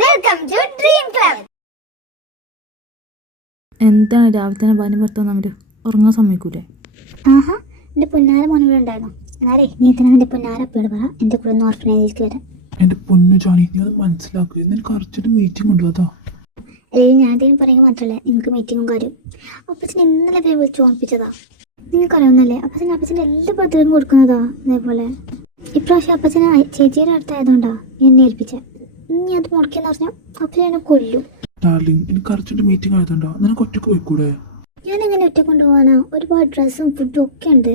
Welcome to dream club. എന്താണ് രാവിലെ തന്നെ ഭാര്യ ഭർത്താവ് തമ്മിൽ ഉറങ്ങാൻ സമ്മതിക്കൂലേ? ആഹാ, എൻ്റെ പുന്നാര മോനുകൂടെ ഉണ്ടായിരുന്നു. എന്നാലേ നീ തന്നെ നിന്റെ പുന്നാര അപ്പയോട് പറ എൻ്റെ കൂടെ ഒന്ന് ഓർഫനേജിലേക്ക് വരാം. എന്റെ പൊന്നു ജോണി, നീ അത് മനസ്സിലാക്കുക. നിനക്ക് അർജന്റ് മീറ്റിംഗ് ഉണ്ടോ? അതാ അല്ലെങ്കിൽ ഞാൻ എന്തെങ്കിലും പറയുക മാത്രമല്ല നിങ്ങൾക്ക് മീറ്റിങ്ങും കാര്യം. അപ്പച്ചൻ ഇന്നലെ പേര് വിളിച്ച് ഓർപ്പിച്ചതാ. നിങ്ങൾക്ക് അറിയാവുന്നല്ലേ, അപ്പച്ചൻ്റെ എല്ലാ പദ്ധതിയും കൊടുക്കുന്നതാ. അതേപോലെ ഇപ്രാവശ്യം അപ്പച്ചനെ ചേച്ചിയുടെ അടുത്തായതുകൊണ്ടാ എന്നെ ഏൽപ്പിച്ചത്. ഇനി അത് മുടക്കിയെന്ന് പറഞ്ഞാൽ അപ്പച്ചൻ എന്നെ കൊല്ലും. ഡാർലിംഗ്, എനിക്ക് അർജന്റ് മീറ്റിംഗ് ആയതുണ്ടോ? നിനക്ക് ഒറ്റക്ക് പോയിക്കൂടെ? ഞാൻ എങ്ങനെ ഒറ്റ കൊണ്ടുപോകാനാ? ഒരുപാട് ഡ്രസ്സും ഫുഡും ഒക്കെ ഉണ്ട്.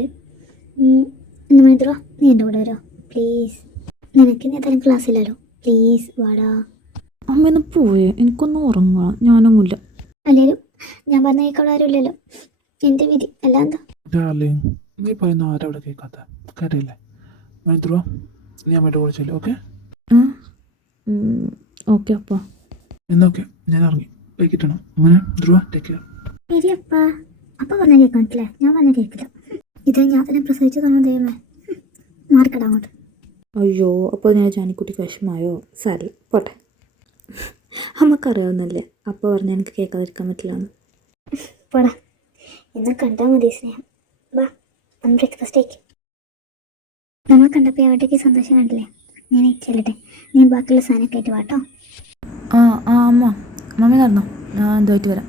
എന്നാ മണിത്തറ, നീ എൻ്റെ കൂടെ വരാം പ്ലീസ്. നിനക്ക് ഇനി ഏതായാലും ക്ലാസ്സില്ലല്ലോ, പ്ലീസ് വാടാ. അമ്മയൊന്ന് പോയേ, എനിക്കൊന്നും ഉറങ്ങണം. ഞാനൊന്നുമില്ല. അല്ലേലും ഞാൻ പറഞ്ഞ കേൾക്കാനുള്ള ആരുമില്ലല്ലോ, എൻ്റെ വിധി അല്ല എന്താ. ഡാർലിംഗ്, നീ പറയുന്ന ആരാ അവിടെ കേൾക്കാത്ത? കാര്യമില്ലേ? ധ്രുവ, നീ അമ്മയുടെ കൂടെ ചെല്ലും. ഓക്കെ ഓക്കെ അപ്പാ. എന്നോക്കെ ഞാൻ ഇറങ്ങി വൈകിട്ടണം. അങ്ങനെ ധ്രുവ, ടേക്ക് കെയർ. ശരി അപ്പാ. അപ്പ പറഞ്ഞാൽ കേൾക്കാൻ പറ്റില്ലേ? ഞാൻ പറഞ്ഞാൽ കേൾക്കില്ല. ഇത് ഞാൻ തന്നെ പ്രസവിച്ചു തന്നെ ദൈവമേ. മാർക്കട അങ്ങോട്ട്. അയ്യോ, അപ്പോൾ ഞാൻ ജാനിക്കുട്ടിക്ക് വിഷമായോ? സാരി, പോട്ടെ. നമുക്കറിയാവുന്നല്ലേ അപ്പോൾ പറഞ്ഞാൽ എനിക്ക് കേൾക്കാതിരിക്കാൻ പറ്റില്ലാന്ന്. പോടാ, എന്നെ കണ്ടാൽ മതി സ്നേഹം. വാ, നമ്മൾ ബ്രേക്ക്ഫാസ്റ്റ് ആയിരിക്കും. നമ്മൾ കണ്ടപ്പോൾ എവിടേക്ക് സന്തോഷം കണ്ടില്ലേ? ഞാൻ ചെല്ലട്ടെ, നീ ബാക്കിയുള്ള സാധനമൊക്കെ ആയിട്ട് വാട്ടോ. അമ്മ മമ്മി നടന്നോ, ഞാൻ എന്തുമായിട്ട് വരാം.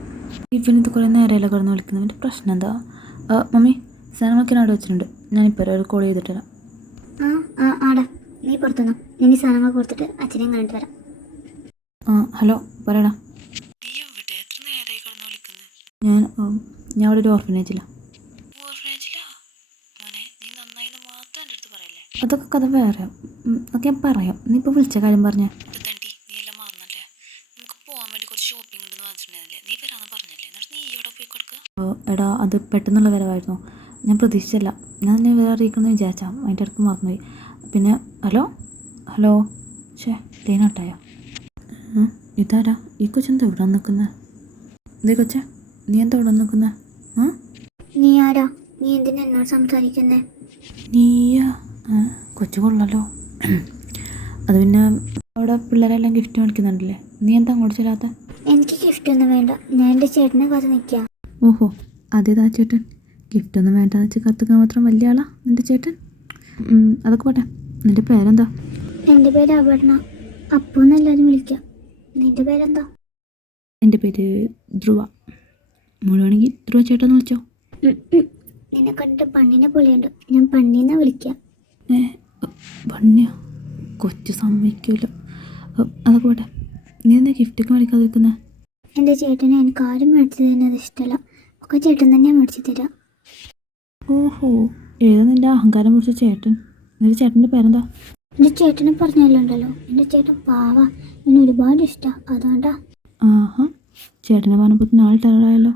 ഇവനിത് കുറേ നേരമല്ല കിടന്ന് വിളിക്കുന്നതിൻ്റെ പ്രശ്നം എന്താ? മമ്മി, സാധനങ്ങളൊക്കെ അവിടെ വെച്ചിട്ടുണ്ട്. ഞാനിപ്പോൾ ഒരു കോൾ ചെയ്തിട്ട് വരാം. ആടാ, നീ പുറത്തുനിന്നോ. ഞാൻ ഈ സാധനങ്ങൾ കൊടുത്തിട്ട് അച്ഛനെയും കണ്ടിട്ട് വരാം. ഹലോ, പറയടാ. ഞാൻ അവിടെ ഒരു ഓർഫനേജിലാണ്. അതൊക്കെ കഥ വേറെ, അതൊക്കെ ഞാൻ പറയാം. നീ ഇപ്പോൾ വിളിച്ച കാര്യം പറഞ്ഞേ. എടാ, അത് പെട്ടെന്നുള്ള വരവായിരുന്നു. ഞാൻ പ്രതീക്ഷിച്ചല്ല. ഞാൻ നിന്നെ വേറെ അറിയിക്കണമെന്ന് വിചാരിച്ചാൽ അതിൻ്റെ അടുത്ത് മറന്നുപോയി. പിന്നെ ഹലോ തേനാട്ടായ ഇതാരാ? ഈ കൊച്ചെന്താ ഇവിടെ നിൽക്കുന്നത്? ഇതേ കൊച്ചെ, നീ എന്താ ഇവിടെ നിൽക്കുന്നത്? നീ ആരാ? നീ എന്തിനാ എന്നോട് സംസാരിക്കുന്നേ? നീയാ? കൊച്ചു കൊള്ളല്ലോ. അത് പിന്നെ അവിടെ പിള്ളേരെല്ലാം ഗിഫ്റ്റ് മേടിക്കുന്നുണ്ടല്ലേ, നീ എന്താ അങ്ങോട്ട് ചെല്ലാത്ത? എനിക്ക് ഗിഫ്റ്റ് ഒന്നും വേണ്ട, ഞാൻ എൻ്റെ ചേട്ടനെ കാത്ത് നിൽക്കാം. ഓഹോ, അതേതാ ചേട്ടൻ? ഗിഫ്റ്റൊന്നും വേണ്ടെന്ന് വെച്ച് കത്തുക്കാൻ മാത്രം വലിയ ആളാ നിൻ്റെ ചേട്ടൻ? അതൊക്കെ പോട്ടെ, നിൻ്റെ പേരെന്താ? എൻ്റെ പേര് അപർണ. അപ്പൂന്ന് എല്ലാവരും വിളിക്കാം. നിൻ്റെ പേരെന്താ? എൻ്റെ പേര് ധ്രുവ. മുഴുവണെങ്കിൽ ധ്രുവ ചേട്ടൻ വിളിച്ചോ. നിന്നെ കണ്ടിട്ട് പണ്ണിനെ പോലെയുണ്ട്, ഞാൻ പണ്ണീന്നാ വിളിക്കാം. പണ്ണിയോ? കൊച്ചു സമ്മതിക്കില്ല. അതൊക്കെ പോട്ടെ, നീ എന്താ ഗിഫ്റ്റൊക്കെ മേടിക്കാതിരിക്കുന്നത്? എൻ്റെ ചേട്ടനെ എനിക്ക് ആരും മേടിച്ചു തരുന്നത് ഇഷ്ടമല്ല, ഒക്കെ ചേട്ടൻ തന്നെയാണ് മേടിച്ചു തരാം. ഓഹോ, ഏതാ നിൻ്റെ അഹങ്കാരം പിടിച്ച ചേട്ടൻ? നിൻ്റെ ചേട്ടൻ്റെ പേരെന്താ? എൻ്റെ ചേട്ടനെ പറഞ്ഞല്ലോ ഉണ്ടല്ലോ, എൻ്റെ ചേട്ടൻ പാവാ, എന്നെ ഒരുപാട് ഇഷ്ടമാണ്, അതുകൊണ്ടാ. ആഹാ, ചേട്ടനെ പറഞ്ഞപ്പോൾ തന്നെ ആൾ ടെററായല്ലോ.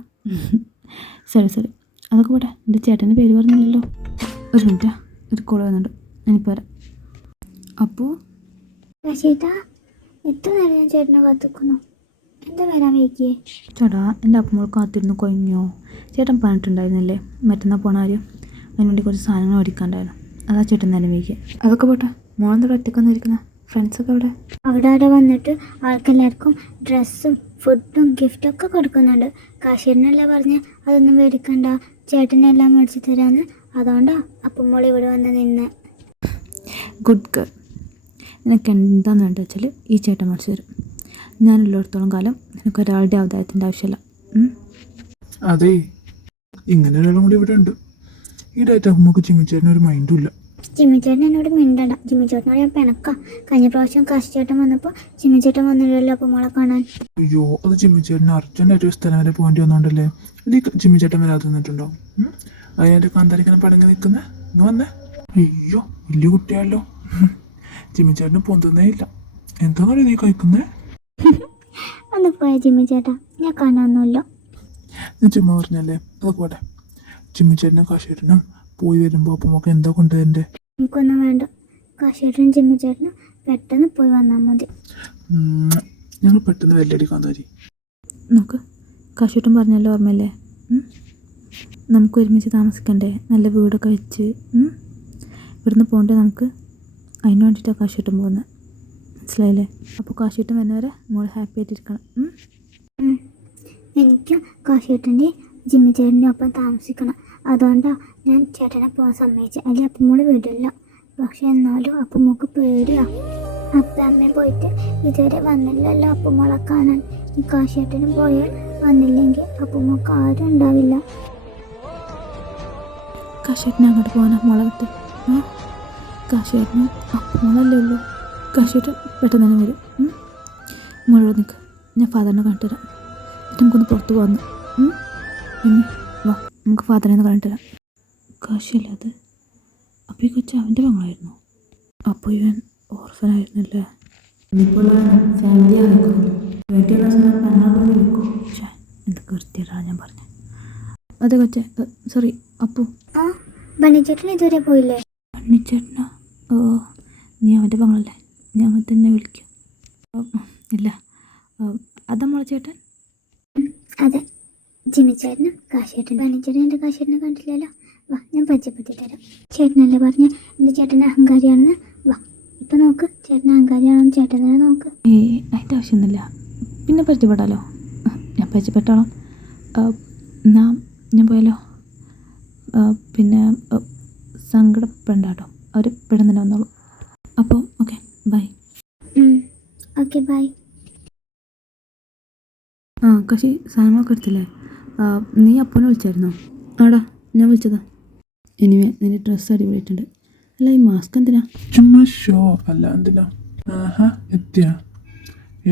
സരി, അതൊക്കെ പോട്ടെ, എൻ്റെ ചേട്ടൻ്റെ പേര് പറഞ്ഞില്ലല്ലോ. ഒരു മിനിറ്റാ, ഒരു കോൾ വന്നിട്ടുണ്ട്, ഞാനിപ്പോൾ വരാം. അപ്പോൾ ചേട്ടാ, എത്ര നേരം ഞാൻ ചേട്ടനെ കാത്തിക്കുന്നു, എന്താ വരാൻ വൈകിയേ? ചേട്ടാ, എൻ്റെ അപ്പമോൾ കാത്തിരുന്ന് കൊഞ്ഞോ. ചേട്ടൻ പറഞ്ഞിട്ടുണ്ടായിരുന്നില്ലേ മറ്റന്നാൾ പോണ കാര്യം, അതിനുവേണ്ടി കുറച്ച് സാധനങ്ങൾ മേടിക്കാണ്ടായിരുന്നു. അതാ ചേട്ടൻ നേരം വൈകിയേ. അതൊക്കെ പോട്ടെ, മോളെന്താ ഒറ്റക്കൊന്നിരിക്കുന്നത്? ഫ്രണ്ട്സൊക്കെ അവിടെ വന്നിട്ട് ആൾക്കെല്ലാവർക്കും ഡ്രസ്സും ഫുഡും ഗിഫ്റ്റൊക്കെ കൊടുക്കുന്നുണ്ട്. കാശീരിനല്ലേ പറഞ്ഞ് അതൊന്നും മേടിക്കണ്ട, ചേട്ടനെല്ലാം മേടിച്ച് തരാമെന്ന്. അതുകൊണ്ടാ അപ്പം മോൾ ഇവിടെ വന്ന് നിന്ന്. Good girl. നിനക്ക് എന്താണെന്ന് വേണ്ടത് വെച്ചാൽ ഈ ചേട്ടൻ മേടിച്ച് തരും. ഞാനുള്ളിടത്തോളം കാലം നിനക്ക് ഒരാളുടെ അവതാരത്തിൻ്റെ ആവശ്യമില്ല. അതെ, ഇങ്ങനെ ഒരാളും കൂടി ഇവിടെ ഉണ്ട്. ഈ ഡേറ്റ് ആകുമ്പോൾ ചിമ്മിച്ചേട്ടന് ഒരു മൈൻഡും ഇല്ല. ജിമ്മിച്ചേട്ടൻ എന്നോട് മിണ്ടണ്ട. ജിമ്മിച്ചേട്ടനോട് ഞാൻ പിണക്കാം. കഴിഞ്ഞ പ്രാവശ്യം കാശിച്ചേട്ടൻ വന്നപ്പോൾ ജിമ്മിച്ചേട്ടൻ വന്നില്ലല്ലോ അപ്പം മോളെ കാണാൻ. അയ്യോ, അത് ചിമ്മിച്ചേട്ടന് അർജന്റായിട്ട് ഒരു സ്ഥലം വരെ പോകേണ്ടി വന്നോണ്ടല്ലേ. ഇത് ചിമ്മിച്ചേട്ടൻ വരാതെ നിന്നിട്ടുണ്ടോ? അതിനായിട്ട് കാന്താരിക്കനെ പടങ്ങി നിൽക്കുന്നേ. ഇന്ന് വന്നേ. അയ്യോ, വലിയ കുട്ടിയാണല്ലോ. ചിമ്മിച്ചേട്ടന് പൊന്തുന്നേ ഇല്ല. എന്താണെന്നറിയോ നീ കഴിക്കുന്നേ? ഒന്ന് പോയ ജിമ്മിച്ചേട്ടാ, ഞാൻ കാണാനൊന്നുമില്ല. നീ ചുമ്മാ പറഞ്ഞല്ലേ. അതൊക്കെ പോട്ടെ, ചിമ്മിച്ചേട്ടനും കാശേട്ടനും പോയി വരുമ്പോൾ അപ്പം ഒക്കെ എന്താ കൊണ്ടുവരണ്ടേ? എനിക്കൊന്നും വേണ്ട, കാശേട്ടനും ജിമ്മിച്ചേട്ടനും പെട്ടെന്ന് പോയി വന്നാൽ മതി. ഞങ്ങൾ പെട്ടെന്ന് വെല്ലടി കാന്താരി. നോക്ക്, കാശേട്ടൻ പറഞ്ഞല്ലോ ഓർമ്മയല്ലേ, നമുക്ക് ഒരുമിച്ച് താമസിക്കണ്ടേ, നല്ല വീടൊക്കെ വെച്ച് ഇവിടുന്ന് പോകണ്ടേ നമുക്ക്. അതിന് വേണ്ടിയിട്ടാണ് കാശേട്ടൻ പോകുന്നത്, മനസ്സിലായില്ലേ? അപ്പോൾ കാശിട്ട് വരുന്നവരെ മോൾ ഹാപ്പി ആയിട്ടിരിക്കണം. എനിക്കും കാശിയേട്ടൻ്റെ ജിമ്മി ചേട്ടൻ്റെ ഒപ്പം താമസിക്കണം. അതുകൊണ്ടാണ് ഞാൻ ചേട്ടനെ പോകാൻ സമ്മതിച്ചത്. അല്ലെങ്കിൽ അപ്പമ്മോള് വിടില്ല. പക്ഷെ എന്നാലും അപ്പമ്മോൾക്ക് പേടിയാ. അപ്പം അമ്മയും പോയിട്ട് ഇതുവരെ വന്നില്ലല്ലോ അപ്പമ്മോളെ കാണാൻ. ഈ കാശിയേട്ടനും പോയാൽ വന്നില്ലെങ്കിൽ അപ്പമ്മോൾക്ക് ആരും ഉണ്ടാവില്ല. കാശിയേട്ടനെ അങ്ങോട്ട് പോകാനാ മോളെ വിട്ട്? കാശിയേട്ടനും അപ്പമോളല്ലേ ഉള്ളൂ. കാശിയേട്ടൻ പെട്ടെന്ന് തന്നെ വരും. മോളോട് നിൽക്ക്, ഞാൻ ഫാദറിനെ കണ്ടിട്ട് തരാം. എന്നിട്ട് നമുക്കൊന്ന് പുറത്ത് പോകാമെന്ന്. വാ, നമുക്ക് ഫാദറിനെ ഒന്ന് കണ്ടിട്ട് തരാം. കാശിയല്ലേ അത്? അപ്പോൾ ഈ കൊച്ചു അവൻ്റെ മകളായിരുന്നു. അപ്പോൾ ഇവൻ ഓർഫനായിരുന്നല്ലേ? എന്തൊക്കെ വൃത്തിയിട്ടാണ് ഞാൻ പറഞ്ഞത്. അതെ കൊച്ചേ, സോറി അപ്പു. ബണ്ണിച്ചേട്ടൻ ഇതുവരെ പോയില്ലേ? ബണ്ണിച്ചേട്ടനാ? ഓ, നീ അവൻ്റെ മകളല്ലേ? ഞാൻ അങ്ങനെ തന്നെ വിളിക്കും. ഇല്ല, അതാ മോളെ ചേട്ടൻ? അതെ, ജിമ്മി ചേട്ടനും കാശിയേട്ടൻ. ബണ്ണിച്ചേട്ടൻ എൻ്റെ കാശിയേട്ടനെ കണ്ടില്ലല്ലോ. വാ, ഞാൻ പരിചയപ്പെടുത്തി തരാം. ചേട്ടനല്ലേ പറഞ്ഞ എൻ്റെ ചേട്ടൻ അഹങ്കാരിയാണെന്ന്? വാ, ഇപ്പം നോക്ക്, ചേട്ടൻ അഹങ്കാരിയാണെന്ന് ചേട്ടൻ തന്നെ നോക്ക്. അതിൻ്റെ ആവശ്യമൊന്നുമില്ല, പിന്നെ പരിചയപ്പെടാലോ. ഞാൻ പരിചയപ്പെട്ടോളാം. ഞാൻ പോയാലോ? പിന്നെ സങ്കടപ്പെടേണ്ട, അവർ പെട്ടെന്ന് തന്നെ വന്നോളൂ. അപ്പോൾ okay, bye. Okay, bye. Kashi, സാധനങ്ങളൊക്കെ എടുത്തില്ലേ? നീ അപ്പനെ വിളിച്ചായിരുന്നോ? ആടാ, ഞാൻ വിളിച്ചതാ. എനിവേ, നിൻ്റെ ഡ്രസ്സ് അടിപൊളിയിട്ടുണ്ട്. അല്ല, ഈ മാസ്ക് എന്തിനാ? ചുമ്മാ ഷോ അല്ല, എന്തിനാ? എത്തിയ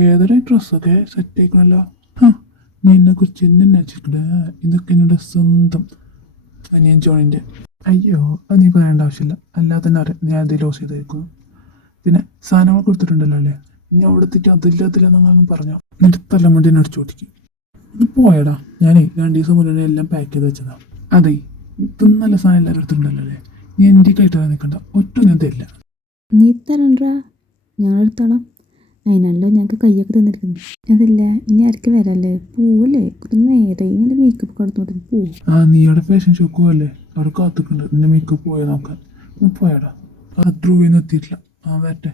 ഏതൊരു ഡ്രസ്സൊക്കെ സെറ്റ് ആയിക്കണല്ലോ. നിന്നെ കുറിച്ച് എന്നെ വെച്ചിട്ട് ഇതൊക്കെ എന്നോട് സ്വന്തം അനിയൻ ജോണിൻ്റെ. അയ്യോ, അത് നീ പറയേണ്ട ആവശ്യമില്ല, അല്ലാതെ തന്നെ അറിയാം ഞാൻ അത് ലോസ് ചെയ്തായിരിക്കുന്നു. പിന്നെ സാധനങ്ങൾ കൊടുത്തിട്ടുണ്ടല്ലോ അല്ലേ? ഇനി അവിടെ എത്തിയിട്ട് അതില്ലാന്നൊന്നും പറഞ്ഞോ, നിർത്തല്ല വേണ്ടി എന്നെ അടിച്ചു ഓട്ടിക്കും. ഇത് പോയടാ, ഞാനേ 2 ദിവസം മുന്നേ എല്ലാം പാക്ക് ചെയ്ത് വെച്ചതാ. അതെ, ഇതും നല്ല സാധനം എല്ലാവരും എടുത്തിട്ടുണ്ടല്ലോ അല്ലേ? നീ എൻ്റെ കയറ്റാൻ നിൽക്കണ്ട, ഒറ്റ ഒന്നും തരില്ല. നീ തരണ്ടാ, ഞങ്ങളെടുത്തോളാം. അതിനല്ലോ ഞങ്ങൾക്ക് കയ്യൊക്കെ തന്നിരിക്കുന്നു. അതല്ല, ഇനി ആർക്ക് വരല്ലേ? പോവല്ലേ? കുറച്ച് നേരെ ഇനി മേക്കപ്പ് കൊടുത്തോട്ട് പോവും. നീ അവിടെ ഫാഷൻ ഷോക്ക് പോവല്ലേ? അവിടെ കാത്തിക്കുന്നുണ്ട് നിന്റെ മേക്കപ്പ് പോയാൽ നോക്കാൻ. പോയാടാ, ആ ധ്രുവീന്ന് എത്തിയിട്ടില്ല. വരട്ടെ.